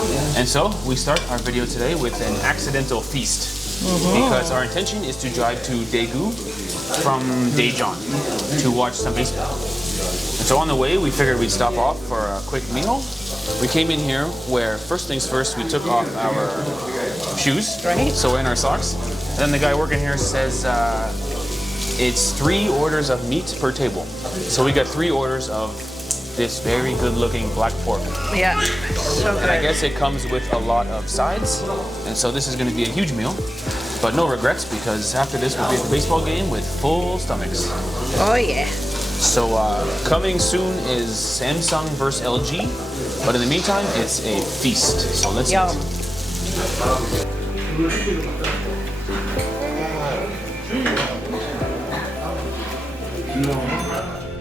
And so we start our video today with an accidental feast. Because our intention is to drive to Daegu from Daejeon to watch some baseball. And so on the way, we figured we'd stop off for a quick meal. We came in here where, first things first, we took off our shoes, Right. so we're in our socks. And then the guy working here says it's 3 orders of meat per table. So we got 3 orders of this very good-looking black pork. Yeah, so And I good. guess it comes with a lot of sides. And so this is going to be a huge meal. But no regrets, because after this we'll be at the baseball game with full stomachs. Oh yeah. So coming soon is Samsung versus LG. But in the meantime, it's a feast. So let's Yum. eat.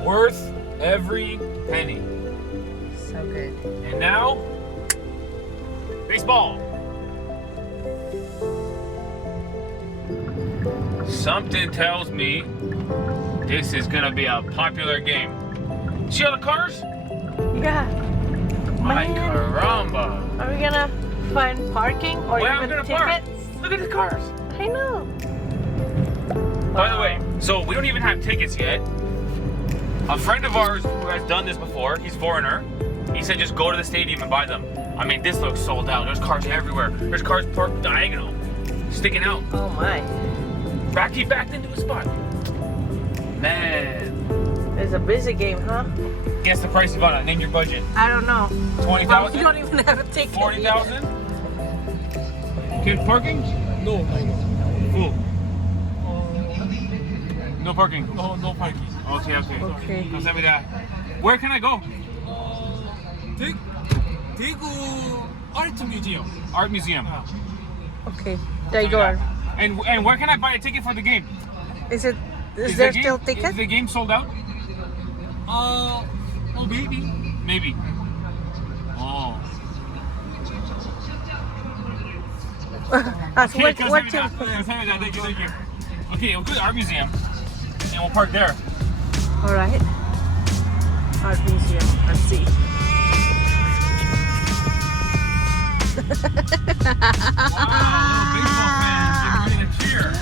Worth every penny. So good. And now, baseball. Something tells me this is gonna be a popular game. See all the cars? Yeah. My Man. caramba. Are we gonna find parking or Where I'm even gonna park? tickets? Look at the cars. I know. By the way, so we don't even have tickets yet. A friend of ours who has done this before, he's a foreigner, he said just go to the stadium and buy them. I mean, this looks sold out. There's cars everywhere. There's cars parked diagonal, sticking out. Oh my. He backed into a spot. Man. It's a busy game, huh? Guess the price, Ivana. Name your budget. I don't know. 20,000? You don't even have a ticket. 40,000? Kids parking? No, Full. No parking. no parking. Okay. Okay. 감사합니다. Where can I go? Daegu Art Museum. Art museum. Okay. Daegu. And where can I buy a ticket for the game? Is there the still game, tickets? Is the game sold out? Oh, maybe. Maybe. Oh. What team? 감사합니다. Thank you. Okay, we'll go to Art museum and we'll park there. All right. Art museum. Let's see. Wow, little baseball fans getting ready to cheer.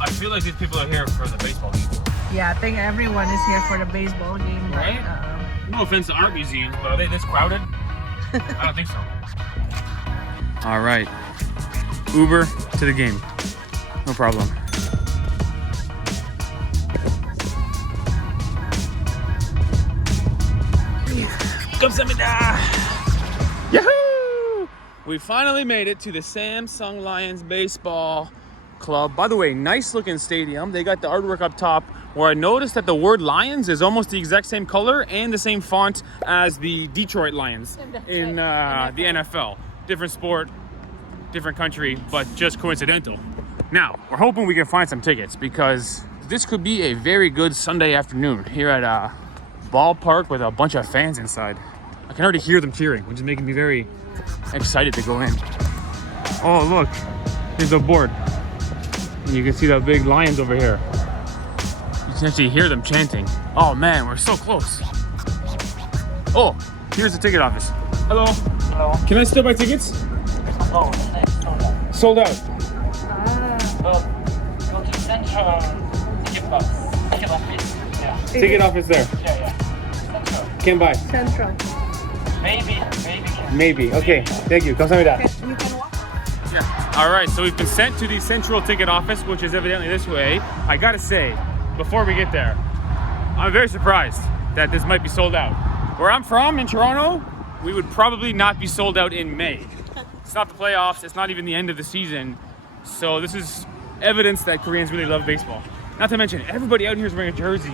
I feel like these people are here for the baseball game. Yeah, I think everyone is here for the baseball game. but, Right? No offense to art museums, but are they this crowded? I don't think so. All right. Uber to the game. No problem. 감사합니다. Yahoo! We finally made it to the Samsung Lions Baseball Club. By the way, nice looking stadium. They got the artwork up top where I noticed that the word Lions is almost the exact same color and the same font as the Detroit Lions in the NFL. Different sport, different country, but just coincidental. Now, we're hoping we can find some tickets because this could be a very good Sunday afternoon here at a ballpark with a bunch of fans inside. I can already hear them cheering, which is making me very excited to go in. Oh, look, here's the board. And you can see the big lions over here. You can actually hear them chanting. Oh man, we're so close. Oh, here's the ticket office. Hello. Hello. Can I still buy tickets? Oh, Sold out. go to Central Ticket Box. Ticket office. Yeah. Ticket office there. Yeah. Central. Can buy. Central. Maybe. Maybe. Okay. Thank you. 감사합니다. You can walk. Yeah. All right. So we've been sent to the central ticket office, which is evidently this way. I gotta say, before we get there, I'm very surprised that this might be sold out. Where I'm from in Toronto, we would probably not be sold out in May. It's not the playoffs. It's not even the end of the season. So this is evidence that Koreans really love baseball. Not to mention, everybody out here is wearing a jersey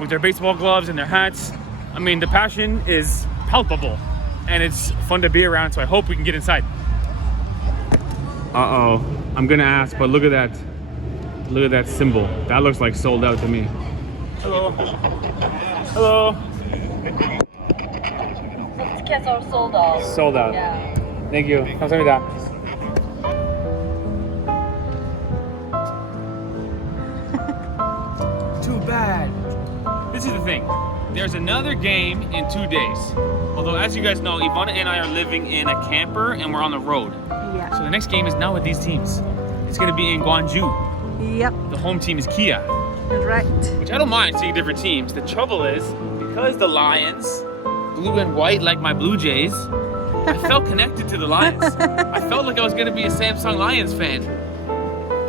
with their baseball gloves and their hats. I mean, the passion is palpable and it's fun to be around, so I hope we can get inside. Uh-oh, I'm gonna ask, but look at that. Look at that symbol. That looks like sold out to me. Hello. Hello. Tickets are sold out. Sold out. Yeah. Thank you. 감사합니다. Too bad. This is the thing. There's another game in 2 days. Although, as you guys know, Ivana and I are living in a camper and we're on the road. Yeah. So the next game is now with these teams. It's going to be in Gwangju. Yep. The home team is Kia, Right. which I don't mind seeing different teams. The trouble is, because the Lions, blue and white like my Blue Jays, I felt connected to the Lions. I felt like I was going to be a Samsung Lions fan.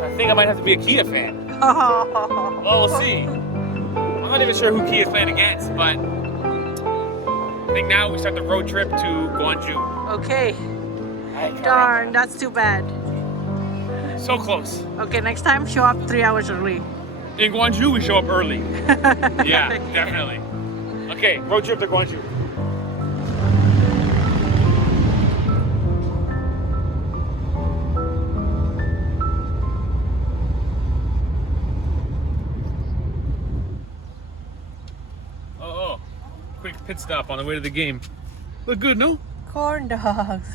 I think I might have to be a Kia fan. Well, we'll see. I'm not even sure who Kia is playing against, but I think now we start the road trip to Gwangju. Okay. Darn, that's too bad. So close. Okay, next time show up 3 hours early. In Gwangju, we show up early. Yeah, definitely. Okay, road trip to Gwangju. Oh, quick pit stop on the way to the game. Look good, no? Corn dogs.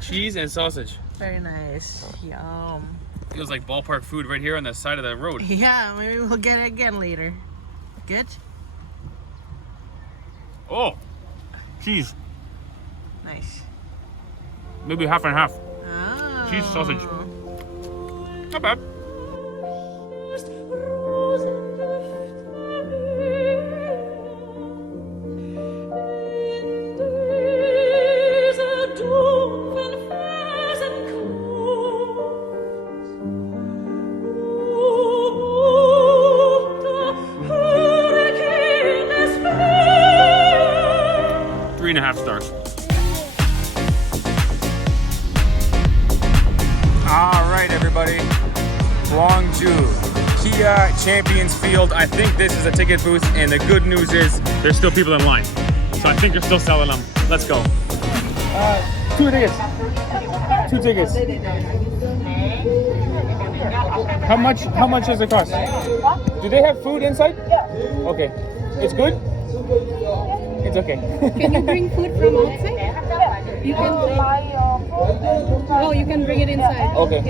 Cheese and sausage. Very nice. Yum. Feels like ballpark food right here on the side of the road. Yeah, maybe we'll get it again later. Good? Oh, cheese. Nice. Maybe half and half. Oh. Cheese, sausage. Not bad. Three and a half stars. All right, everybody. Gwangju, Kia Champions Field. I think this is a ticket booth, and the good news is there's still people in line. So I think they're still selling them. Let's go. 2 tickets. 2 tickets. How much does it cost? Do they have food inside? Okay. It's good? It's okay. Can you bring food from outside? You can buy food. Oh, you can bring it inside. Okay.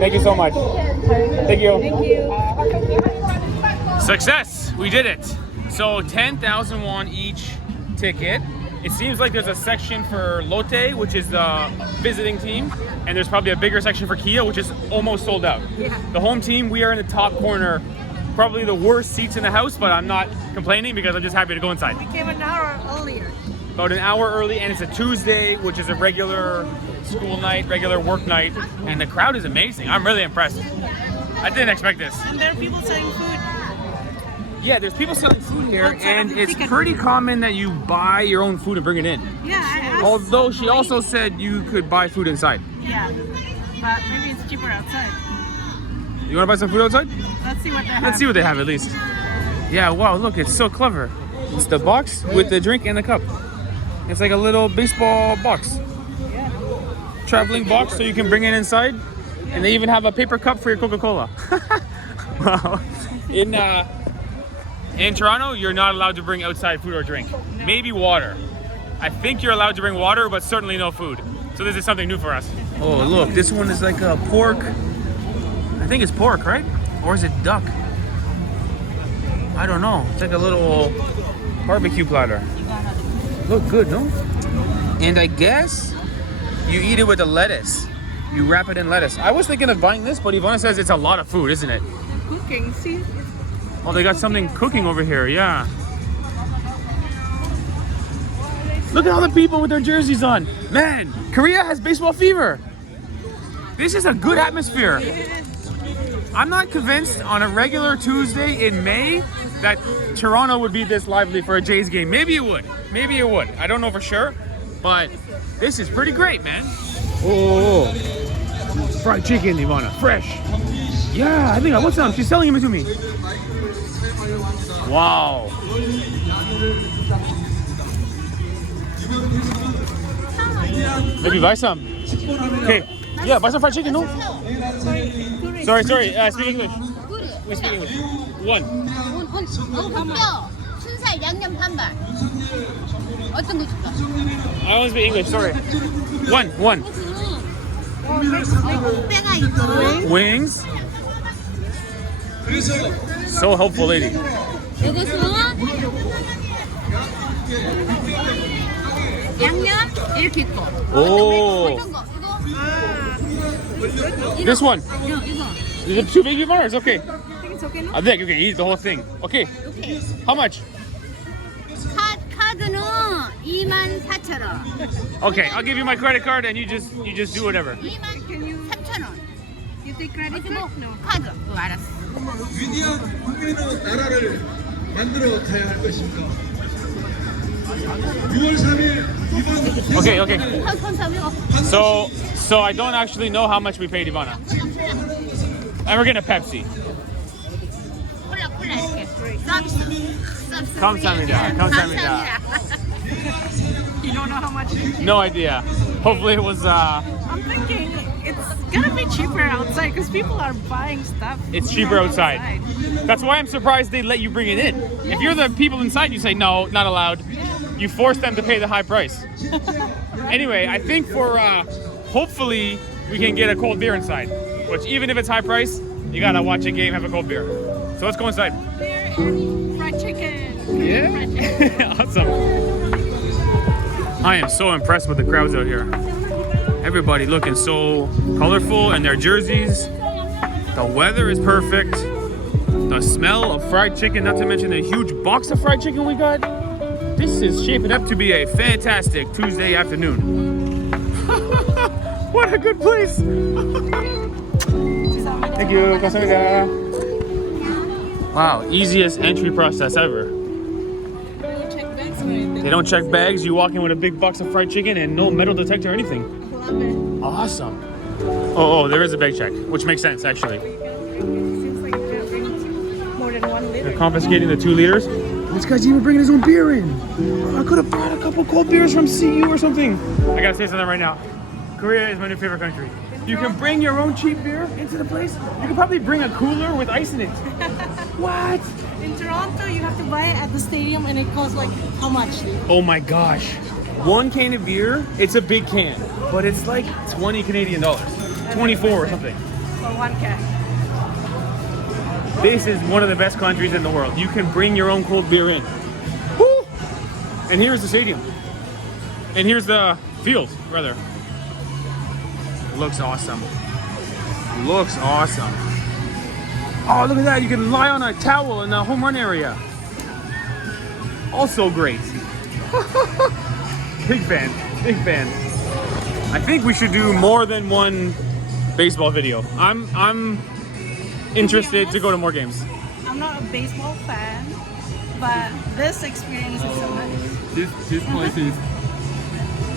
Thank you so much. Thank you. Thank you. Success! We did it. So 10,000 won each ticket. It seems like there's a section for Lotte, which is the visiting team, and there's probably a bigger section for Kia, which is almost sold out. Yeah. The home team, we are in the top corner, probably the worst seats in the house, but I'm not complaining because I'm just happy to go inside. We came an hour earlier. About an hour early, and it's a Tuesday, which is a regular school night, regular work night, and the crowd is amazing. I'm really impressed. I didn't expect this. And there are people selling food. Yeah, there's people selling food here, Outside and of the it's ticket pretty booth. common that you buy your own food and bring it in. Yeah, I asked. Although she also said you could buy food inside. Yeah, but maybe it's cheaper outside. You want to buy some food outside? Let's see what they have. Let's see what they have at least. Yeah, wow, look, it's so clever. It's the box with the drink and the cup. It's like a little baseball box. Traveling box so you can bring it inside. And they even have a paper cup for your Coca-Cola. Wow. In Toronto, you're not allowed to bring outside food or drink. Maybe water. I think you're allowed to bring water, but certainly no food. So this is something new for us. Oh, look, this one is like a pork. I think it's pork, right? Or is it duck? I don't know. It's like a little barbecue platter. Look good, no? And I guess you eat it with the lettuce. You wrap it in lettuce. I was thinking of buying this, but Ivana says it's a lot of food, isn't it? Cooking, see? Oh, they got something cooking over here, yeah. Look at all the people with their jerseys on. Man, Korea has baseball fever. This is a good atmosphere. I'm not convinced on a regular Tuesday in May that Toronto would be this lively for a Jays game. Maybe it would. Maybe it would. I don't know for sure, but this is pretty great, man. Oh, fried chicken, Ivana, fresh. Yeah, I think I want some. She's selling them to me. Wow. Maybe buy some. Okay. Yeah, buy some fried chicken, no? Sorry. Speak English. We speak English. One. 뼈, 순살, 양념 한발. 어떤 거 줄까? I want to speak English. Sorry. One. 뼈가 있고. Wings. So helpful lady. 이것은 양념 이렇게 있고. Oh. 어떤 거? This one. 이거. Is it too big of ours? Okay. I think it's okay, no? I think you can eat the whole thing. Okay. 오케이. How much? 카드는 24,000원. Okay, I'll give you my credit card and you just do whatever. 23,000원. You take credit card? No. 카드. 알았어. 위대한 국민의 나라를 만들어 가야 할 것입니다. 6월 3일 이번 Okay. 손 So I don't actually know how much we paid Ivana. And we're getting a Pepsi. 콜라 이렇게. 서비스. 감사합니다. You don't know how much. No idea. Hopefully it was I'm thinking it's gonna be cheaper outside because people are buying stuff. it's cheaper outside. That's why I'm surprised they let you bring it in. If you're the people inside, you say no, not allowed. You force them to pay the high price. Anyway, I think for hopefully we can get a cold beer inside. Which even if it's high price, you gotta watch a game, have a cold beer. So let's go inside. Beer and fried chicken. Fried chicken. Yeah, awesome. I am so impressed with the crowds out here. Everybody looking so colorful in their jerseys. The weather is perfect. The smell of fried chicken, not to mention the huge box of fried chicken we got. This is shaping up to be a fantastic Tuesday afternoon. What a good place. Thank you. 감사합니다. Wow, easiest entry process ever. Check bags or anything. They don't check bags. You walk in with a big box of fried chicken and no metal detector or anything. Love it. Awesome. Oh, there is a bag check, which makes sense actually. Seems like you can't bring more than 1 liter. They're confiscating the 2 liters. This guy's even bringing his own beer in. I could have brought a couple cold beers from CU or something. I gotta say something right now. Korea is my new favorite country. You can bring your own cheap beer into the place. You can probably bring a cooler with ice in it. What? In Toronto, you have to buy it at the stadium and it costs like how much? Oh my gosh. 1 can of beer, it's a big can, but it's like 20 Canadian dollars. 24 or something. For 1 can. This is one of the best countries in the world. You can bring your own cold beer in. Woo! And here's the stadium. And here's the field, rather. Looks awesome. Looks awesome. Oh, look at that. You can lie on a towel in the home run area. Also great. Big fan. Big fan. I think we should do more than one baseball video. I'm interested to go to more games. I'm not a baseball fan, but this experience is so nice. This place is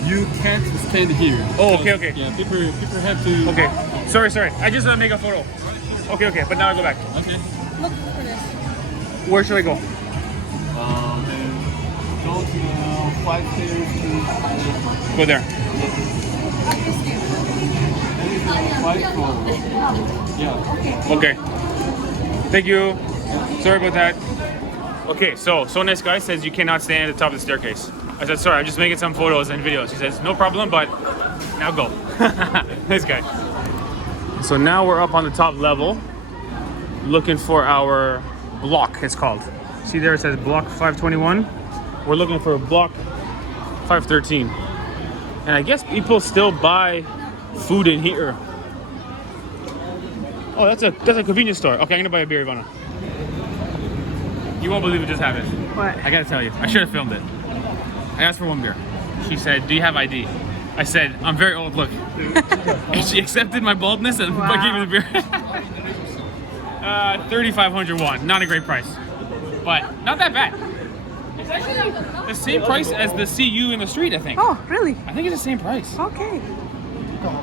you can't stand here. Oh, okay. Yeah, people have to. Okay. Sorry. I just make a photo. Okay. But now I go back. Okay. Look for this. Where should I go? Then go to 5 stairs to Go there. 5 floors. Yeah. Okay. Thank you. Sorry about that. Okay, so nice guy says you cannot stand at the top of the staircase. I said, sorry, I'm just making some photos and videos. He says, no problem, but now go. Nice guy. So now we're up on the top level, looking for our block, it's called. See there, it says block 521. We're looking for block 513. And I guess people still buy food in here. Oh, that's a convenience store. Okay, I'm gonna buy a beer, Ivana. You won't believe what just happened. What? I gotta tell you, I should have filmed it. I asked for 1 beer. She said, do you have ID? I said, I'm very old, look. And she accepted my baldness and Wow. gave me the beer. 3,500 won, not a great price. But not that bad. It's actually the same price as the CU in the street, I think. Oh, really? I think it's the same price. Okay.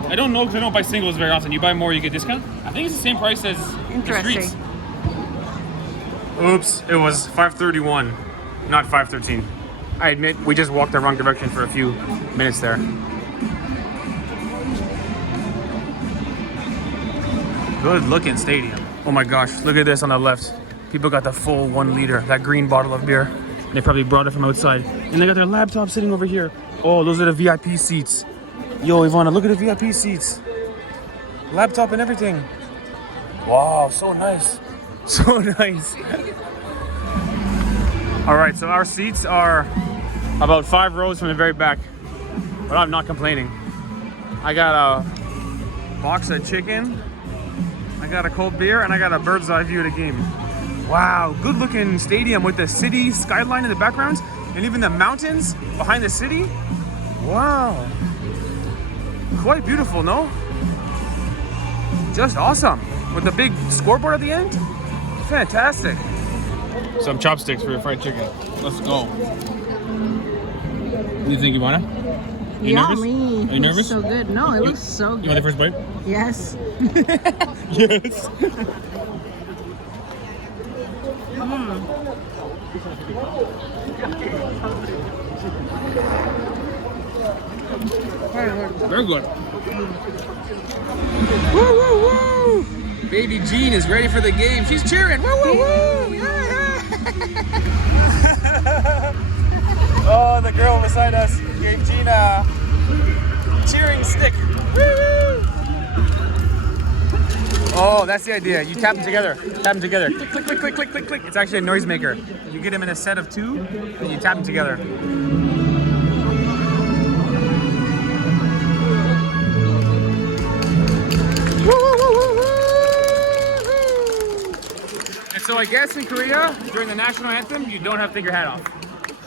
I don't know because I don't buy singles very often. You buy more, you get discount. I think it's the same price as the Interesting. streets. Oops, it was 531, not 513. I admit, we just walked the wrong direction for a few minutes there. Good looking stadium. Oh my gosh, look at this on the left. People got the full 1 liter, that green bottle of beer. They probably brought it from outside. And they got their laptop sitting over here. Oh, those are the VIP seats. Yo, Ivana, look at the VIP seats. Laptop and everything. Wow, so nice. So nice. All right, so our seats are about 5 rows from the very back, but I'm not complaining. I got a box of chicken, I got a cold beer, and I got a bird's eye view of the game. Wow, good looking stadium with the city skyline in the background and even the mountains behind the city. Wow, quite beautiful, no? Just awesome. With the big scoreboard at the end, fantastic. Some chopsticks for your fried chicken. Let's go. What do you think, Ivana? You nervous? Yummy. Are you nervous? So good. No, it looks so good. You want the first bite? Yes. Yes. Very good. Woo, woo, woo! Baby Jean is ready for the game. She's cheering. Woo, woo, woo! Yeah. Oh, the girl beside us gave Jean a cheering stick. Woo! Oh, that's the idea. You tap them together. Tap them together. Click, click, click, click, click, click, click. It's actually a noisemaker. You get them in a set of 2, and you tap them together. And so I guess in Korea, during the national anthem, you don't have to take your hat off.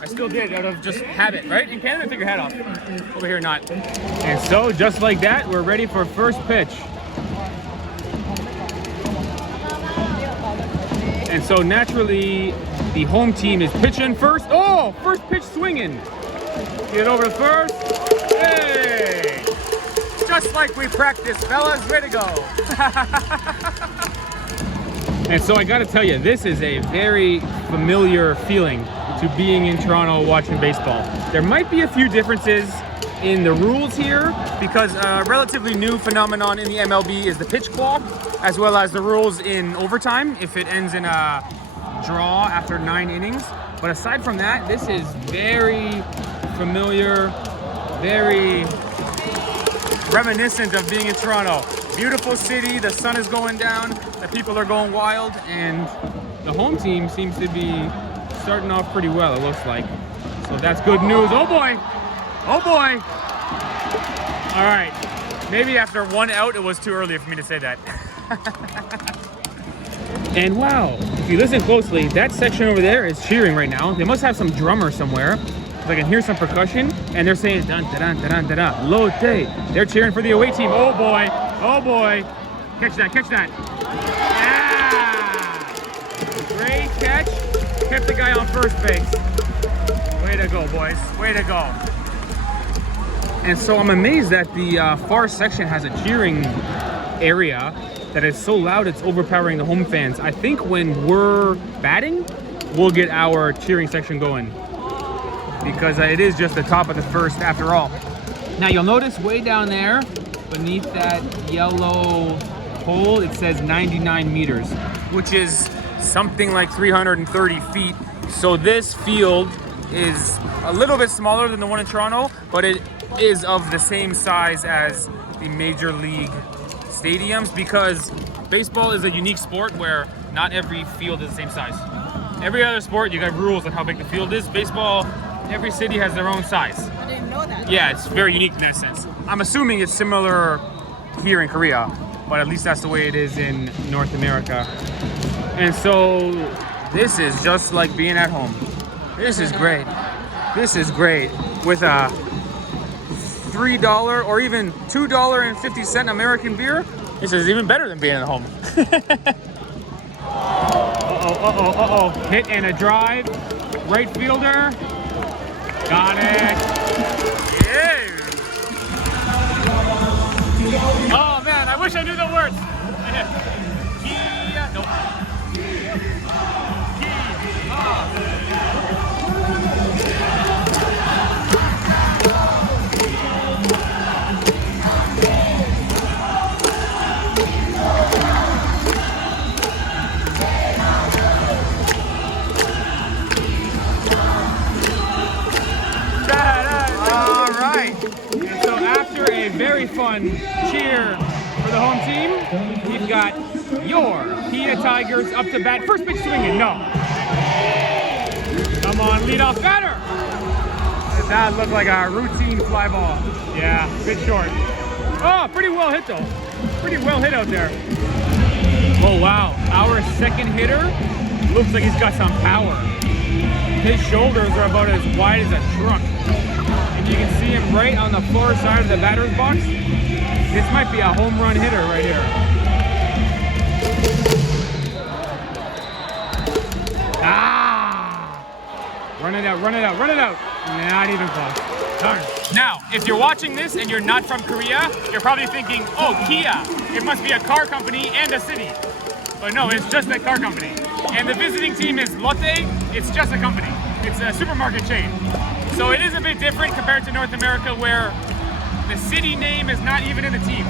I still did out of just habit, right? In Canada, take your hat off. Over here, not. And so, just like that, we're ready for first pitch. And so, naturally, the home team is pitching first. Oh, first pitch swinging. Get over to first. Hey! Just like we practiced, fellas. Way to go. And so I gotta tell you, this is a very familiar feeling to being in Toronto watching baseball. There might be a few differences in the rules here because a relatively new phenomenon in the MLB is the pitch clock, as well as the rules in overtime if it ends in a draw after 9 innings. But aside from that, this is very familiar, very reminiscent of being in Toronto. Beautiful city, the sun is going down, the people are going wild, and the home team seems to be starting off pretty well, it looks like. So that's good news. Oh boy! Oh boy! All right, maybe after 1 out, it was too early for me to say that. And wow, if you listen closely, that section over there is cheering right now. They must have some drummer somewhere. I can hear some percussion, and they're saying dun da dun da dun da da. Lotte. They're cheering for the away team. Oh boy! Oh boy! Catch that! Catch that! Yeah! Great catch. Kept the guy on first base. Way to go, boys! Way to go! And so I'm amazed that the far section has a cheering area that is so loud it's overpowering the home fans. I think when we're batting, we'll get our cheering section going, because it is just the top of the first after all. Now you'll notice way down there, beneath that yellow pole, it says 99 meters, which is something like 330 feet. So this field is a little bit smaller than the one in Toronto, but it is of the same size as the major league stadiums, because baseball is a unique sport where not every field is the same size. Every other sport, you got rules on how big the field is. Baseball, every city has their own size. I didn't know that. Yeah, it's very unique in that sense. I'm assuming it's similar here in Korea, but at least that's the way it is in North America. And so this is just like being at home. This is great. This is great. With a $3 or even $2.50 American beer, this is even better than being at home. Uh-oh. Hit and a drive. Right fielder. Got it. Yeah. Oh man, I wish I knew the words. Kia. Nope. Very fun cheer for the home team. We've got your Kia Tigers up to bat. First pitch swinging, no. Come on, leadoff batter. That looked like a routine fly ball. Yeah, bit short. Oh, pretty well hit though. Pretty well hit out there. Oh wow, our second hitter looks like he's got some power. His shoulders are about as wide as a truck. And you can see him right on the far side of the batter's box. This might be a home run hitter right here. Ah! Run it out, run it out, run it out. Not even close. Darn. Now, if you're watching this and you're not from Korea, you're probably thinking, oh, Kia, it must be a car company and a city. But no, it's just a car company. And the visiting team is Lotte. It's just a company. It's a supermarket chain. So it is a bit different compared to North America where the city name is not even in the team.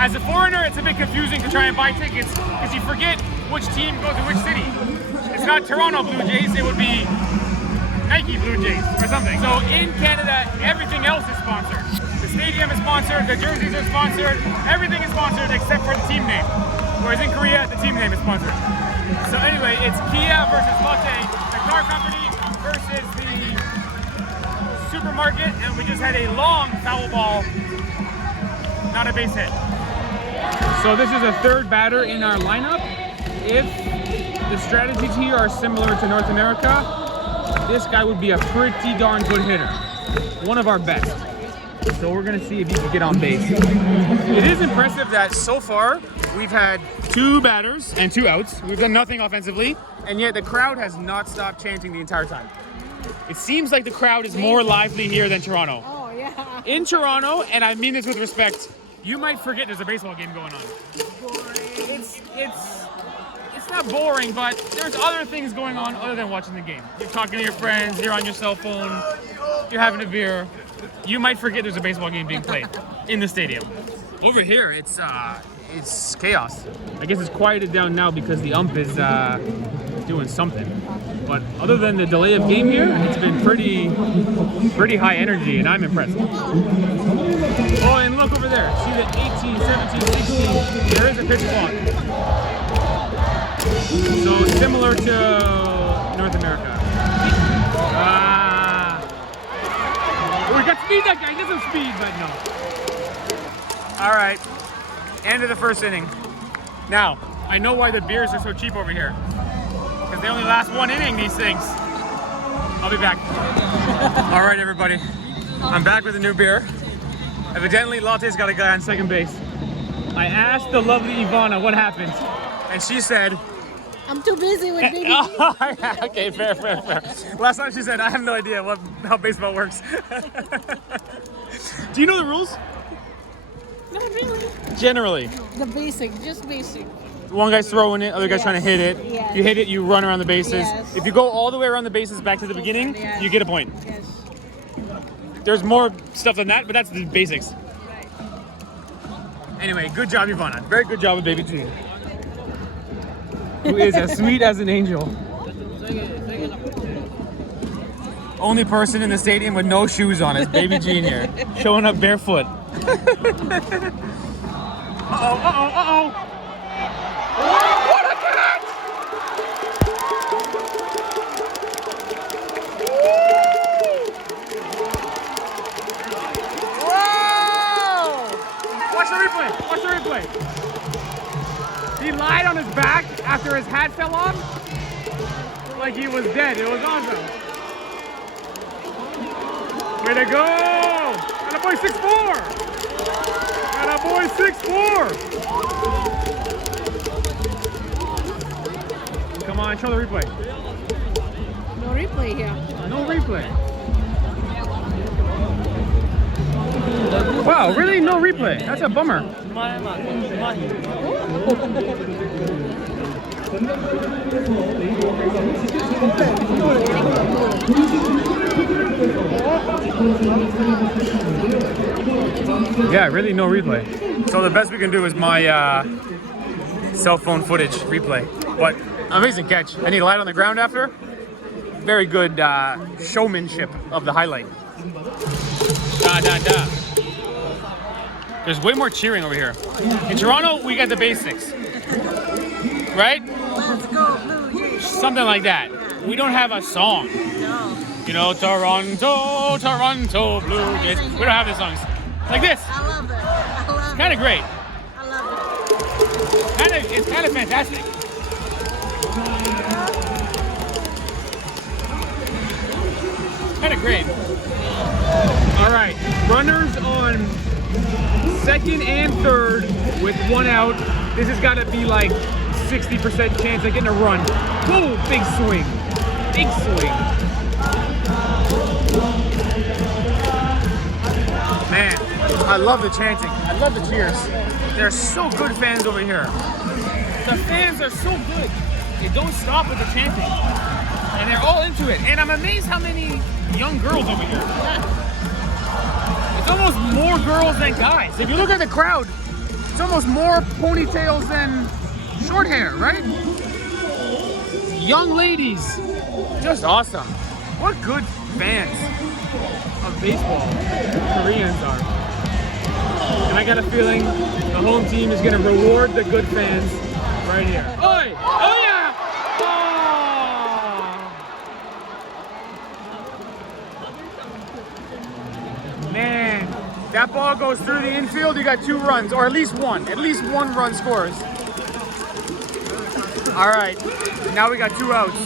As a foreigner, it's a bit confusing to try and buy tickets because you forget which team goes to which city. It's not Toronto Blue Jays, it would be Nike Blue Jays or something. So in Canada, everything else is sponsored. The stadium is sponsored, the jerseys are sponsored, everything is sponsored except for the team name. Whereas in Korea, the team name is sponsored. So anyway, it's Kia versus Lotte, the car company versus the supermarket, and we just had a long foul ball, not a base hit. So this is a third batter in our lineup. If the strategies here are similar to North America, this guy would be a pretty darn good hitter. One of our best. So we're gonna see if he can get on base. It is impressive that so far we've had 2 batters and 2 outs. We've done nothing offensively, and yet the crowd has not stopped chanting the entire time. It seems like the crowd is more lively here than Toronto. Oh, yeah. In Toronto, and I mean this with respect, you might forget there's a baseball game going on. It's not boring, but there's other things going on other than watching the game. You're talking to your friends, you're on your cell phone, you're having a beer. You might forget there's a baseball game being played in the stadium. Over here, it's chaos. I guess it's quieted down now because the ump is doing something. But other than the delay of game here, it's been pretty high energy, and I'm impressed. Oh, and look over there. See the 18, 17, 16. There is a pitch clock. So similar to North America. Oh, we got speed, that guy. He doesn't speed, but no. All right, end of the first inning. Now, I know why the beers are so cheap over here. Because they only last 1 inning, these things. I'll be back. All right, everybody. I'm back with a new beer. Evidently, Lotte's got a guy on second base. I asked the lovely Ivana what happened, and she said, I'm too busy with baby. Okay, fair. Last time she said, I have no idea how baseball works. Do you know the rules? No, really. Generally. The basic, just basic. One guy's throwing it, other guy's trying to hit it. Yes. You hit it, you run around the bases. Yes. If you go all the way around the bases back to the beginning, Yes. you get a point. Yes. There's more stuff than that, but that's the basics. Anyway, good job, Ivana. Very good job with Baby Jean. Who is as sweet as an angel. Only person in the stadium with no shoes on is Baby Jean here, showing up barefoot. Uh-oh. What a catch! Whoa! Watch the replay. He lied on his back after his hat fell off like he was dead. It was awesome. Way to go! And a boy 6'4"! And a boy 6'4"! Come on, show the replay. No replay here. No replay. Wow, really? No replay? That's a bummer. Yeah, really no replay. So the best we can do is my cell phone footage replay. But amazing catch. And he lied on the ground after. Very good showmanship of the highlight. There's way more cheering over here. In Toronto, we got the basics. right? Let's go, Blue Jays. Something like that. We don't have a song. No. You know, Toronto, Toronto Blue Jays. We don't have the songs like this. I love it. I love Kind of great. it. I love it. It's kind of fantastic. Kind of great. All right, runners on second and third with one out. This has got to be like 60% chance of getting a run. Whoa, big swing. Big swing. Man, I love the chanting. I love the cheers. They're so good fans over here. The fans are so good. They don't stop with the chanting. And they're all into it. And I'm amazed how many young girls over here. It's almost more girls than guys. If you look at the crowd, it's almost more ponytails than short hair, right? Young ladies. Just awesome. What good fans of baseball Koreans are. And I got a feeling the home team is going to reward the good fans right here. Oi! Oh yeah! Oh! Man, that ball goes through the infield, you got 2 runs, or at least one. At least 1 run scores. All right, now we got 2 outs.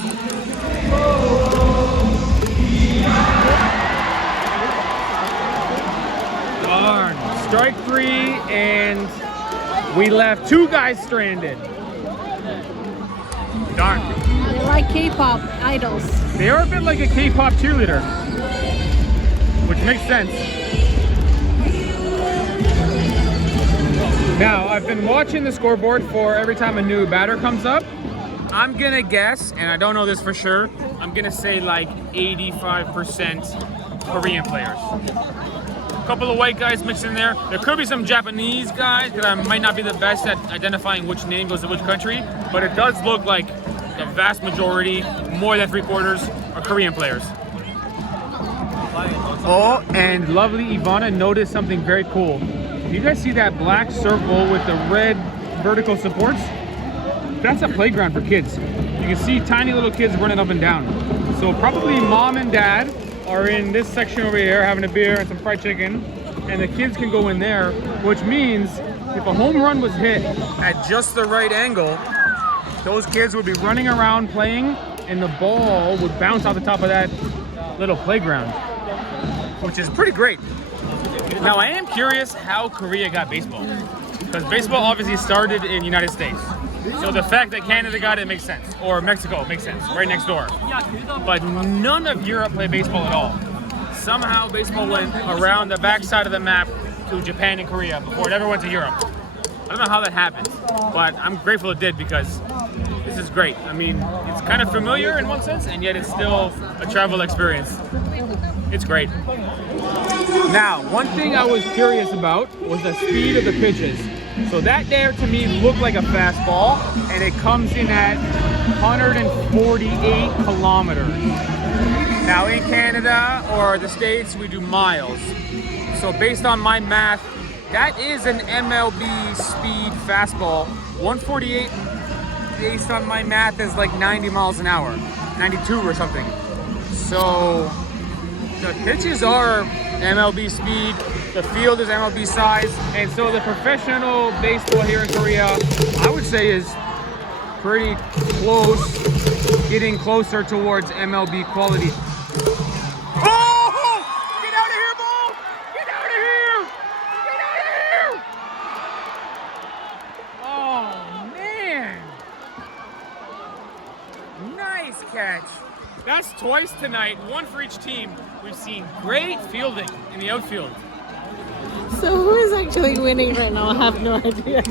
Darn. Strike 3, and we left 2 guys stranded. Darn. They're like K-pop idols. They are a bit like a K-pop cheerleader, which makes sense. Now, I've been watching the scoreboard for every time a new batter comes up. I'm gonna guess, and I don't know this for sure, I'm gonna say like 85% Korean players. A couple of white guys mixed in there. There could be some Japanese guys, because I might not be the best at identifying which name goes to which country, but it does look like the vast majority, more than 3/4, are Korean players. Oh, and lovely Ivana noticed something very cool. Do you guys see that black circle with the red vertical supports? That's a playground for kids. You can see tiny little kids running up and down. So probably mom and dad are in this section over here having a beer and some fried chicken, and the kids can go in there, which means if a home run was hit at just the right angle, those kids would be running around playing, and the ball would bounce off the top of that little playground, which is pretty great. Now, I am curious how Korea got baseball, because baseball obviously started in the United States. So the fact that Canada got it makes sense, or Mexico makes sense, right next door. But none of Europe played baseball at all. Somehow baseball went around the backside of the map to Japan and Korea before it ever went to Europe. I don't know how that happened, but I'm grateful it did, because this is great. I mean, it's kind of familiar in one sense, and yet it's still a travel experience. It's great. Now, one thing I was curious about was the speed of the pitches. So that there to me looked like a fastball, and it comes in at 148 kilometers. Now in Canada or the States, we do miles. So based on my math, that is an MLB speed fastball. 148 based on my math is like 90 miles an hour, 92 or something. So the pitches are MLB speed, the field is MLB size, and so the professional baseball here in Korea, I would say, is pretty close, getting closer towards MLB quality. Oh! Get out of here, ball! Get out of here! Get out of here! Oh, man! Nice catch. That's twice tonight, 1 for each team. We've seen great fielding in the outfield. So who is actually winning right now? I have no idea.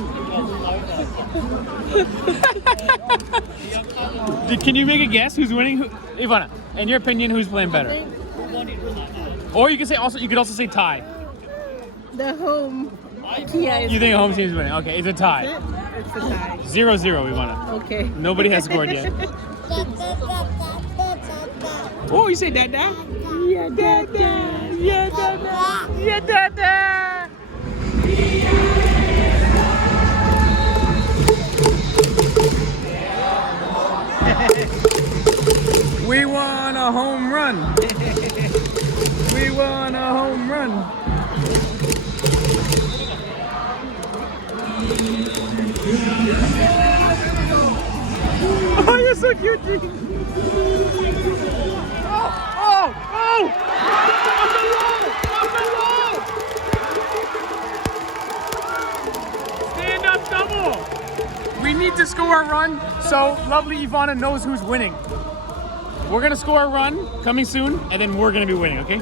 Can you make a guess who's winning? Ivana, in your opinion, who's playing better? Or you can say also. You could also say tie. The home. Yeah, You think home team's winning? Okay, it's a tie. it's a tie. 0-0, Ivana. Okay. Nobody has scored yet. Oh, you say dada? Yeah, dada. Yeah, dada. Yeah, dada. a home run. We won a home run. Oh, you're so cute, G. Oh! Off the wall! Stand up double! We need to score a run, so lovely Ivana knows who's winning. We're gonna score a run coming soon, and then we're gonna be winning, okay?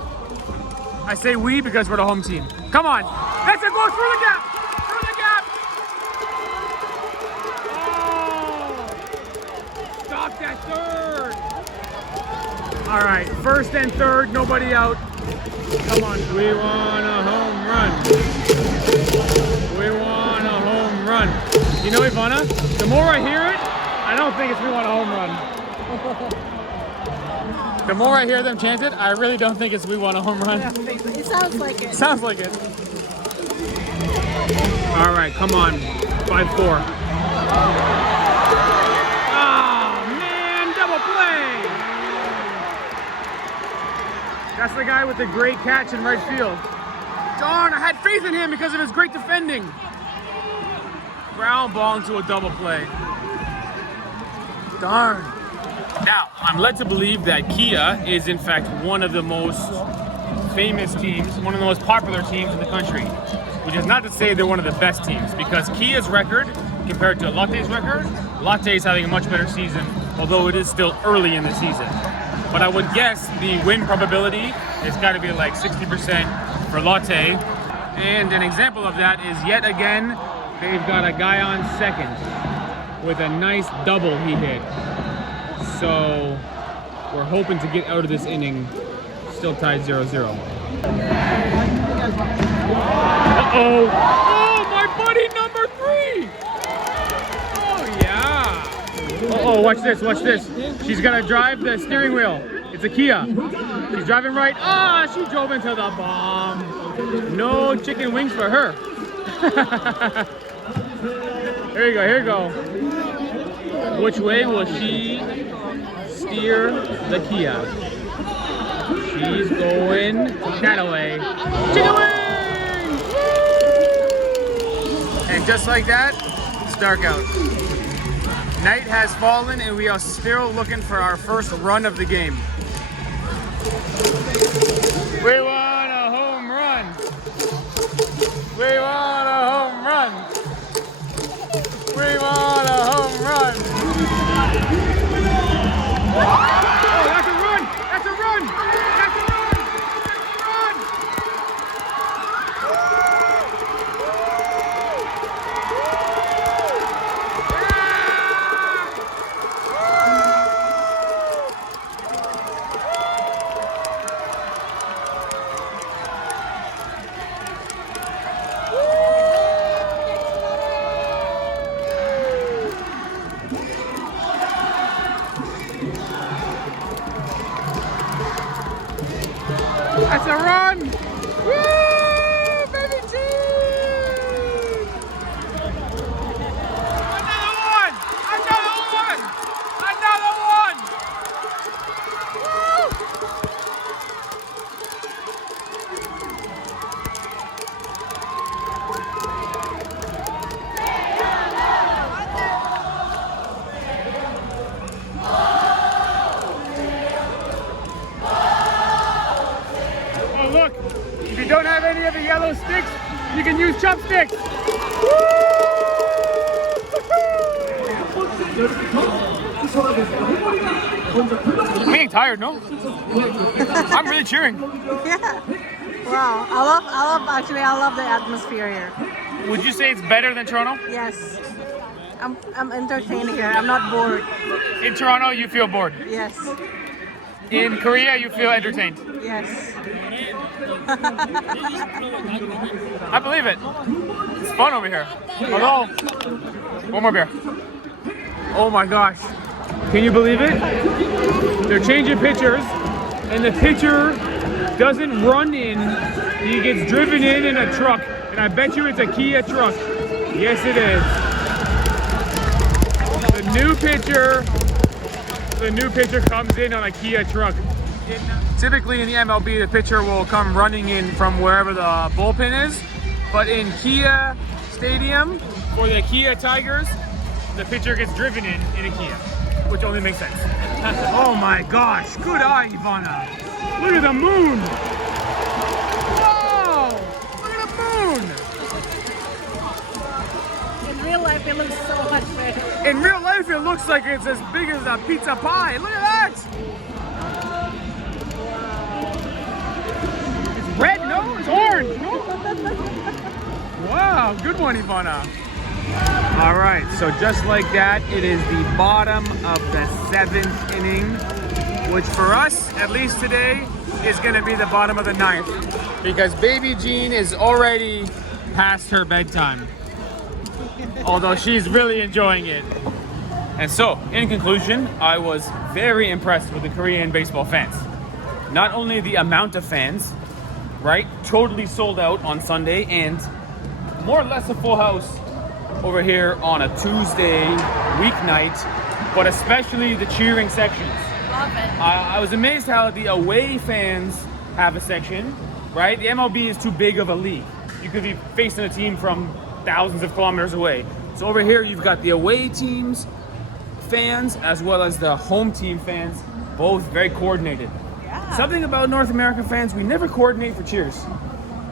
I say we because we're the home team. Come on! Let's go through the gap! Through the gap! Oh! Stop that third! All right, first and third, nobody out. Come on, we want a home run. We want a home run. You know, Ivana, the more I hear it, I don't think it's we want a home run. The more I hear them chant it, I really don't think it's we want a home run. It sounds like it. Sounds like it. All right, come on, 5-4. That's the guy with the great catch in right field. Darn, I had faith in him because of his great defending. Ground ball into a double play. Darn. Now, I'm led to believe that Kia is in fact one of the most famous teams, one of the most popular teams in the country. Which is not to say they're one of the best teams, because Kia's record compared to Lotte's record, Lotte is having a much better season, although it is still early in the season. But I would guess the win probability has got to be like 60% for Lotte. And an example of that is yet again, they've got a guy on second with a nice double he hit. So we're hoping to get out of this inning still tied 0-0. Uh-oh. Oh, my buddy number 3. Oh, yeah. Uh-oh, watch this, watch this. She's gonna drive the steering wheel. It's a Kia. She's driving right. Ah, she drove into the bomb. No chicken wings for her. Here you go, here you go. Which way will she steer the Kia? She's going that way. Chicken wings! Woo! And just like that, it's dark out. Night has fallen and we are still looking for our first run of the game. We want a home run. We want a home run. We want a home run. Oh, that's a run! That's a run! That's a run! That's a run! That's a run! Woo! Baby team! Another one! Another one! Another one! Woo! Look, if you don't have any of the yellow sticks, you can use chopsticks. I'm getting tired, no? I'm really cheering. Yeah. Wow. I love the atmosphere here. Would you say it's better than Toronto? Yes. I'm entertained here. I'm not bored. In Toronto, you feel bored. Yes. In Korea, you feel entertained. Yes. I believe it. It's fun over here. Although, one more beer. Oh my gosh. Can you believe it? They're changing pitchers, and the pitcher doesn't run in. He gets driven in a truck, and I bet you it's a Kia truck. Yes, it is. The new pitcher the new pitcher comes in on a Kia truck. Typically in the MLB, the pitcher will come running in from wherever the bullpen is. But in Kia Stadium, for the Kia Tigers, the pitcher gets driven in a Kia, which only makes sense. Oh my gosh, good eye, Ivana. Look at the moon. Whoa, look at the moon. In real life, it looks so much better. In real life, it looks like it's as big as a pizza pie. Look at that. It's red, no? It's orange, no? Wow, good one, Ivana. All right, so just like that, it is the bottom of the 7th inning, which for us, at least today, is gonna be the bottom of the 9th, because baby Jean is already past her bedtime, although she's really enjoying it. And so, in conclusion, I was very impressed with the Korean baseball fans. Not only the amount of fans, right? Totally sold out on Sunday, and more or less a full house over here on a Tuesday weeknight, but especially the cheering sections. Love it. I was amazed how the away fans have a section, right? The MLB is too big of a league. You could be facing a team from thousands of kilometers away. So over here, you've got the away teams fans as well as the home team fans, both very coordinated. Yeah. Something about North American fans, we never coordinate for cheers.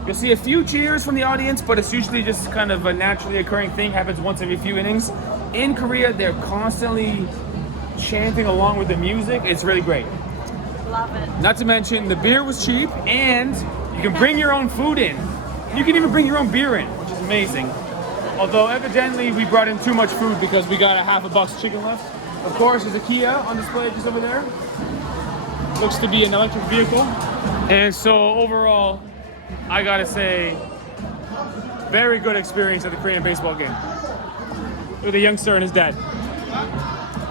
You'll see a few cheers from the audience, but it's usually just kind of a naturally occurring thing, happens once every few innings. In Korea, they're constantly chanting along with the music. It's really great. Love it. Not to mention, the beer was cheap, and you can bring your own food in. You can even bring your own beer in, which is amazing. Although evidently we brought in too much food because we got a $50 chicken left. Of course, there's a Kia on display just over there. Looks to be an electric vehicle. And so overall, I gotta say, very good experience at the Korean baseball game. With a youngster and his dad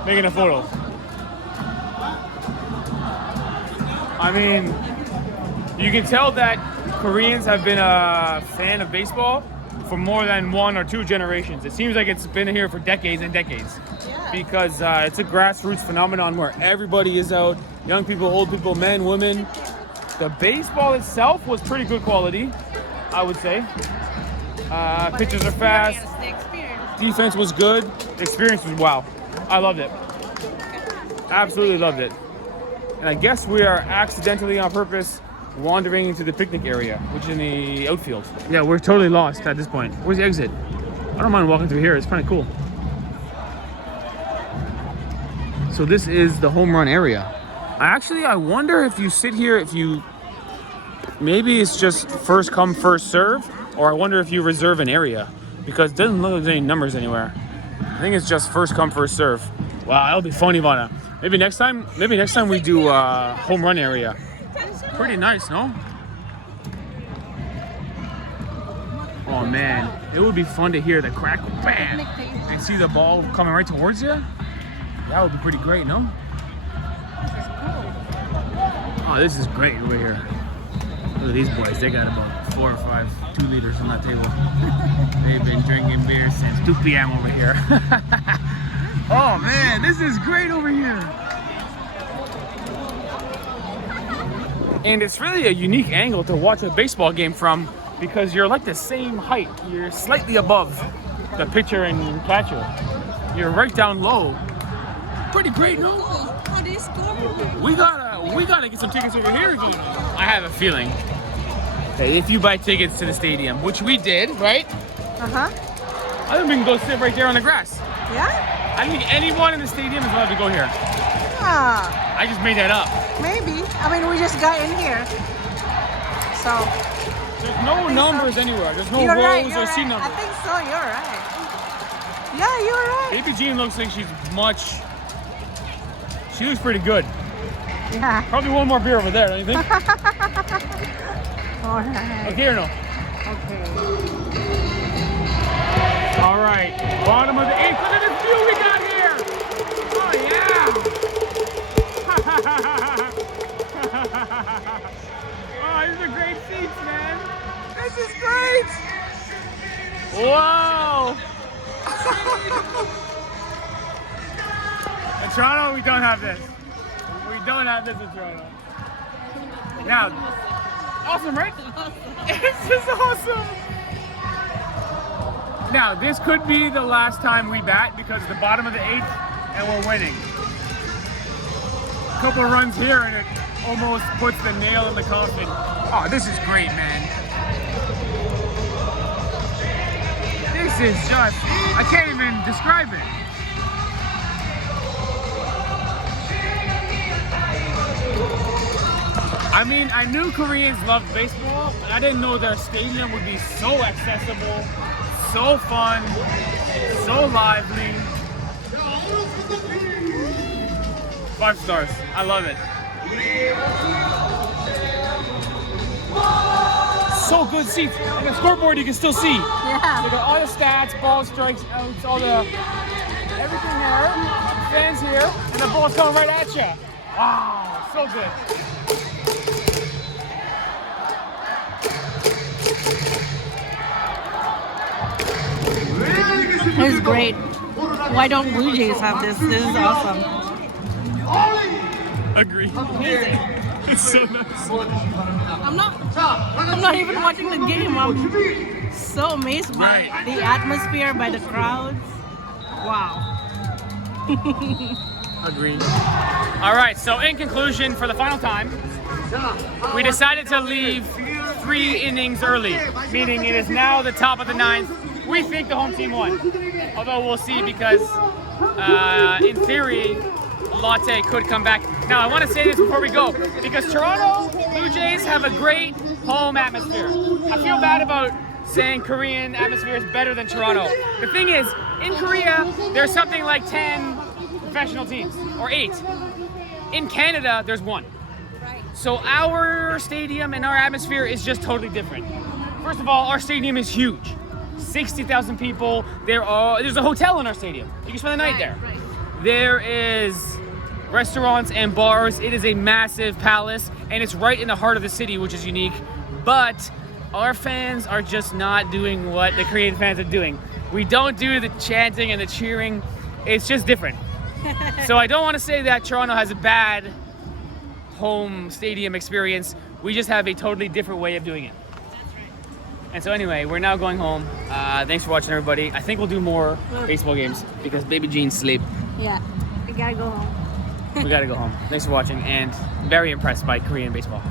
making a photo. I mean, you can tell that Koreans have been a fan of baseball for more than 1 or 2 generations. It seems like it's been here for decades and decades. Because it's a grassroots phenomenon where everybody is out, young people, old people, men, women. The baseball itself was pretty good quality, I would say. Pitches are fast. The experience. Defense was good. The experience was wow. I loved it. Absolutely loved it. And I guess we are accidentally on purpose wandering into the picnic area, which is in the outfield. Yeah, we're totally lost at this point. Where's the exit? I don't mind walking through here. It's kind of cool. So this is the home run area. Actually, I wonder if you sit here, maybe it's just first come, first serve, or I wonder if you reserve an area, because it doesn't look like there's any numbers anywhere. I think it's just first come, first serve. Wow, that'll be fun, Ivana. Maybe next time we do home run area. Pretty nice, no? Oh man, it would be fun to hear the crack, bam, and see the ball coming right towards you. That would be pretty great, no? Oh, this is great over here. Look at these boys. They got about 4 or 5 2-liters on that table. They've been drinking beer since 2 p.m. over here. Oh man, this is great over here. And it's really a unique angle to watch a baseball game from, because you're like the same height. You're slightly above the pitcher and catcher. You're right down low. Pretty great, no? We gotta get some tickets over here, dude. I have a feeling that if you buy tickets to the stadium, which we did, right? Uh-huh. I think we can go sit right there on the grass. Yeah? I think anyone in the stadium is allowed to go here. Ah, I just made that up. maybe. I mean, we just got in here. So, There's no numbers anywhere. There's no you're rows right, or you're seat right. numbers. I think so, you're right. Yeah, you're right. Baby Jean looks like she looks pretty good. Yeah. Probably one more beer over there, don't you think? All right. Okay or no? Okay. All right, bottom of the 8th. Look at this view we got here. Oh yeah. Oh, these are great seats, man. This is great. Wow. And Toronto, we don't have this. We don't have this in Toronto. Now, awesome, right? It's just awesome. Now, this could be the last time we bat because it's the bottom of the 8th and we're winning. A couple of runs here and it almost puts the nail in the coffin. Oh, this is great, man. This is just, I can't even describe it. I mean, I knew Koreans loved baseball, but I didn't know their stadium would be so accessible, so fun, so lively. 5 stars. I love it. So good seats. And the scoreboard you can still see. Yeah. They got all the stats, ball strikes, outs, all the everything there. Fans here, and the ball's coming right at you. Wow, so good. This is great. Why don't Blue Jays have this? This is awesome. Agree. Amazing. It's so nice. I'm not even watching the game. I'm so amazed by the atmosphere, by the crowds. Wow. Agreed. All right, so in conclusion, for the final time, we decided to leave 3 innings early, meaning it is now the top of the 9th. We think the home team won, although we'll see because in theory, Lotte could come back. Now, I want to say this before we go, because Toronto Blue Jays have a great home atmosphere. I feel bad about saying Korean atmosphere is better than Toronto. The thing is, in Korea, there's something like 10 professional teams, or 8. In Canada, there's 1. So our stadium and our atmosphere is just totally different. First of all, our stadium is huge. 60,000 people. There's a hotel in our stadium. You can spend the night there. There is restaurants and bars. It is a massive palace, and it's right in the heart of the city, which is unique. But our fans are just not doing what the Korean fans are doing. We don't do the chanting and the cheering. It's just different. So I don't want to say that Toronto has a bad home stadium experience. We just have a totally different way of doing it. And so anyway, we're now going home. Thanks for watching, everybody. I think we'll do more baseball games because baby Jean's sleep. Yeah, we gotta go home. We gotta go home. Thanks for watching, and very impressed by Korean baseball.